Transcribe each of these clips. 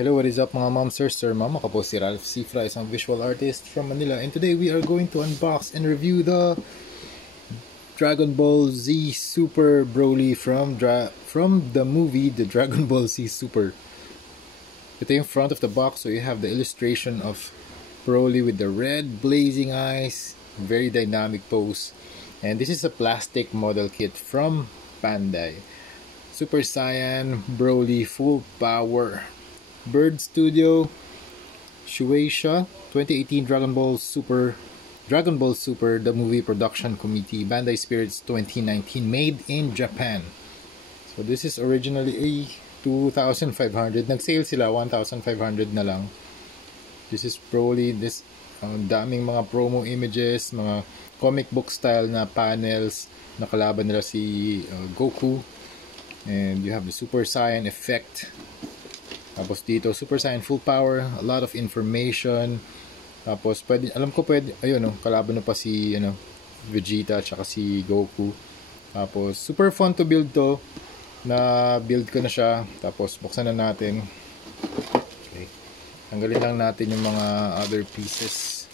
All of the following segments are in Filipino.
Hello, what is up mga mom, sir, ma'am? Ako po si Ralph Cifra, isang visual artist from Manila. And today we are going to unbox and review the Dragon Ball Z Super Broly from the movie The Dragon Ball Z Super. Ito yung front of the box, so you have the illustration of Broly with the red blazing eyes, very dynamic pose. And this is a plastic model kit from Bandai. Super Saiyan Broly Full Power. Bird Studio, Shueisha, 2018 Dragon Ball Super, the movie production committee, Bandai Spirits 2019, made in Japan. So this is originally a 2,500. Nag-sale sila, 1,500 na lang. This is Broly. This daming mga promo images, mga comic book style na panels. Nakalaban nila si Goku. And you have the Super Saiyan effect. Tapos dito, Super Saiyan Full Power, a lot of information. Tapos, ayun, kalaban na pa si, Vegeta, tsaka si Goku. Tapos, super fun to build to. Na-build ko na siya. Tapos, buksan na natin. Okay. Tanggalin lang natin yung mga other pieces.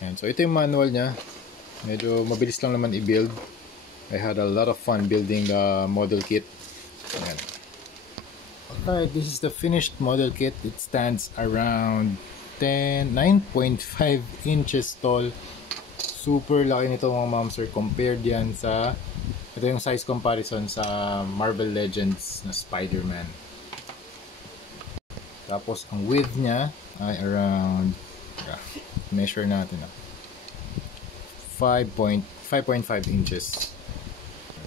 Ayan. So, ito yung manual niya. Medyo mabilis lang naman i-build. I had a lot of fun building the model kit. Ayan. Alright, this is the finished model kit. It stands around 9.5 inches tall. Super laki nito mga mom sir. Compared yan sa, ito yung size comparison sa Marvel Legends na Spider-Man. Tapos ang width niya ay around, measure natin, 5.5 inches.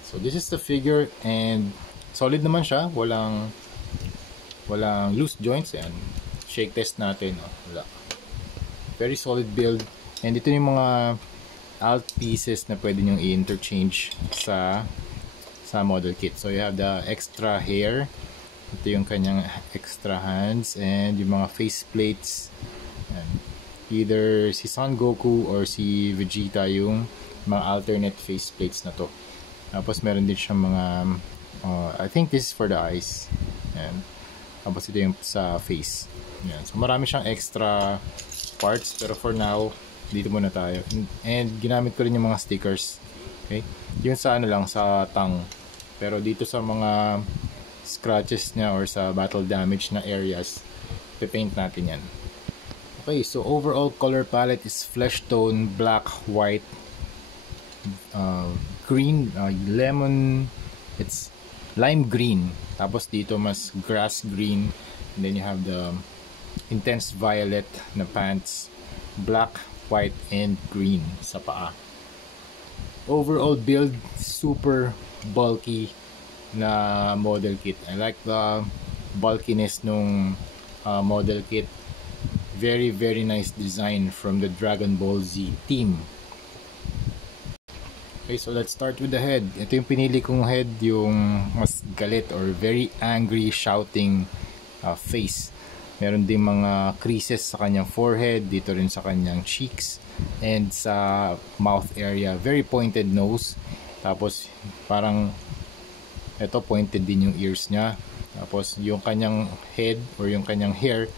So this is the figure and solid naman siya. Walang loose joints. Ayan. Shake test natin. Wala. Very solid build. And ito yung mga alt pieces na pwede nyong i-interchange sa model kit. So you have the extra hair. Ito yung kanyang extra hands. And yung mga face plates. Ayan. Either si Son Goku or si Vegeta yung mga alternate face plates na to. Tapos meron din siyang mga I think this is for the eyes. Ayan. Tapos ito yung sa face. Yan. So marami siyang extra parts. Pero for now, dito muna tayo. And ginamit ko rin yung mga stickers. Okay? Yung sa lang, sa tongue. Pero dito sa mga scratches niya or sa battle damage na areas, paint natin yan. Okay, so overall color palette is flesh tone, black, white, green, lemon, it's lime green. Tapos dito mas grass green. And then you have the intense violet na pants. Black, white, and green sa paa. Overall build, super bulky na model kit. I like the bulkiness nung model kit. Very, very nice design from the Dragon Ball Z team. Okay, so let's start with the head. Ito yung pinili kong head, yung mas galit or very angry, shouting face. Meron din mga creases sa kanyang forehead, dito rin sa kanyang cheeks, and sa mouth area. Very pointed nose. Tapos parang ito pointed din yung ears niya. Tapos yung kanyang head or yung kanyang hair,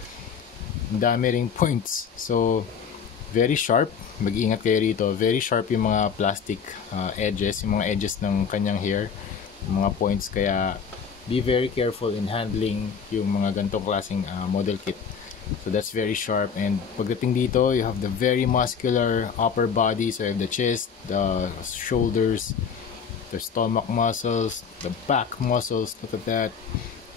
dami ring points. So very sharp. Mag-iingat kayo rito. Very sharp yung mga plastic edges, yung mga edges ng kanyang hair, yung mga points. Kaya be very careful in handling yung mga gantong klaseng model kit. So that's very sharp. And pagdating dito, you have the very muscular upper body. So you have the chest, the shoulders, the stomach muscles, the back muscles. Look at that.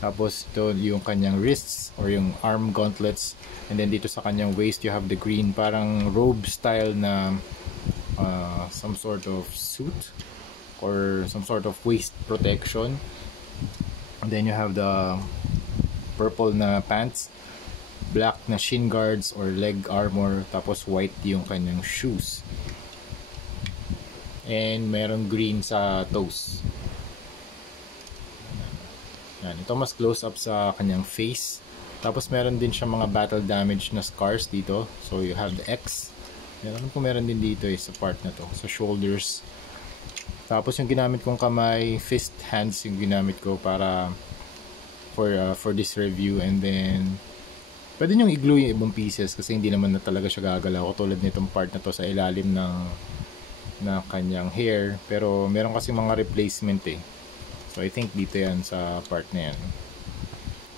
Tapos ito yung kanyang wrists or yung arm gauntlets. And then dito sa kanyang waist, you have the green, parang robe style na some sort of suit or some sort of waist protection. And then you have the purple na pants, black na shin guards or leg armor, tapos white yung kanyang shoes. And meron green sa toes. Yan, ito mas close up sa kanyang face. Tapos meron din siya mga battle damage na scars dito. So you have the X. Meron ko meron din dito sa part na to, sa shoulders. Tapos yung ginamit kong kamay, fist hands yung ginamit ko para for this review. And then pwede nyo i-glue yung ibang pieces kasi hindi naman na talaga siya gagalaw katulad nitong part na to sa ilalim ng kanyang hair. Pero meron kasi mga replacement eh. So I think dito yan sa part na yan.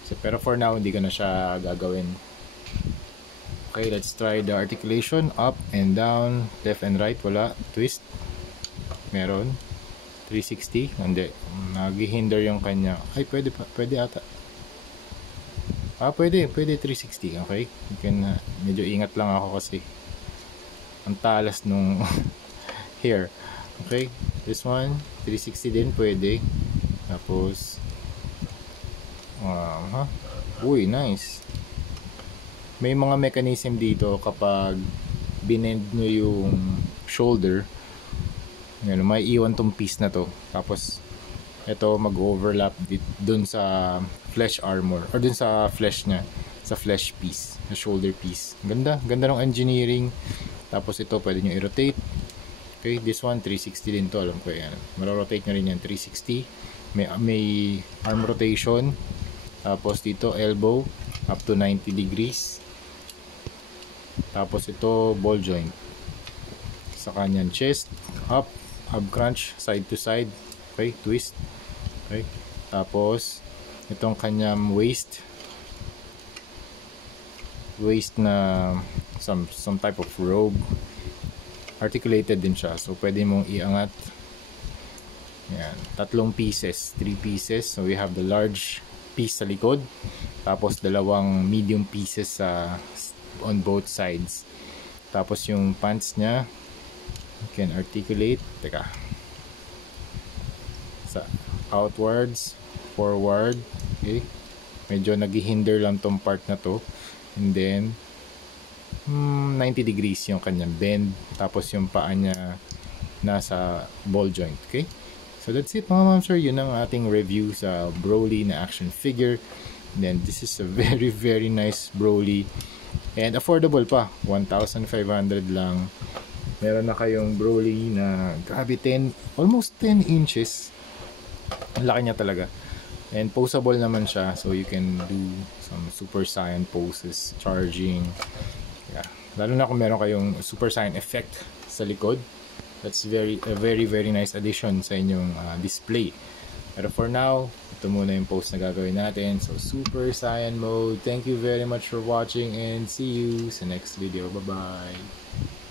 So, pero for now hindi ko na siya gagawin. Okay, let's try the articulation. Up and down, left and right. Wala. Twist. Meron. 360. Hindi. Nag-hinder yung kanya. Ay, pwede pa. Pwede ata. Pwede 360. Okay. You can, medyo ingat lang ako kasi ang talas nung hair. Okay. This one, 360 din. Pwede. Tapos, uy, nice. May mga mechanism dito kapag binend nyo yung shoulder, yun, may iwan tong piece na to. Tapos ito mag-overlap dun sa flesh armor or dun sa flesh nya, sa flesh piece, sa shoulder piece. Ganda ng engineering. Tapos ito pwede nyo i-rotate. Okay, this one 360 din to, alam ko yan. Maro-rotate nyo rin yan 360. May arm rotation. Tapos dito elbow up to 90 degrees. Tapos ito ball joint sa kanyang chest, up, ab crunch, side to side. Okay, twist. Okay, tapos itong kanyang waist na some type of robe, articulated din siya, so pwede mong iangat. Yan, 3 pieces, 3 pieces. So we have the large piece sa likod, tapos 2 medium pieces on both sides. Tapos yung pants nya, you can articulate, teka, sa outwards, forward. Okay, medyo naghihinder lang tong part na to. And then 90 degrees yung kanyang bend. Tapos yung paa nya nasa ball joint. Okay, so that's it mga ma'am sir. Yun ang ating review sa Broly na action figure. And then this is a very nice Broly. And affordable pa, 1,500 lang. Meron na kayong Broly na grabe, almost 10 inches. Ang laki niya talaga. And poseable naman siya, so you can do some Super Saiyan poses, charging. Yeah. Lalo na kung meron kayong Super Saiyan effect sa likod. That's a very nice addition sa inyong display. Pero for now, ito muna yung post na gagawin natin. So, Super Saiyan mode. Thank you very much for watching and see you sa next video. Bye-bye!